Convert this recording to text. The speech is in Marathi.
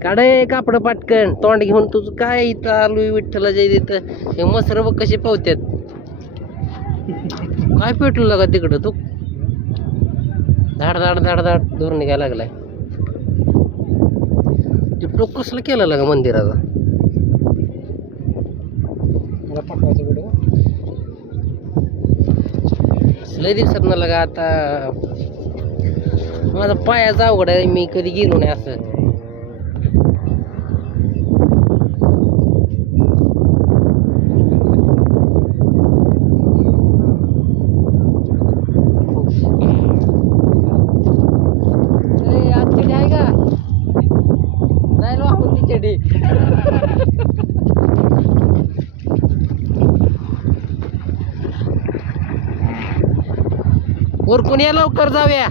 काढे कापड पाटकन तोंड घेऊन तुझं काय इथं आलोय विठ्ठला जय देत हे मसर बघ कसे पावत्यात काय पेटलं लागा तिकडं तू धाड धाड धाड धाड दूर निघायला लागलाय ते टोक कसलं केलं लागा मंदिराचा लय दिवसात ना लागा आता माझा पायाचा अवघड आहे मी कधी गेलो नाही असं आहे का जायला वाहून ती चेडी वर कोणी या लवकर जाऊया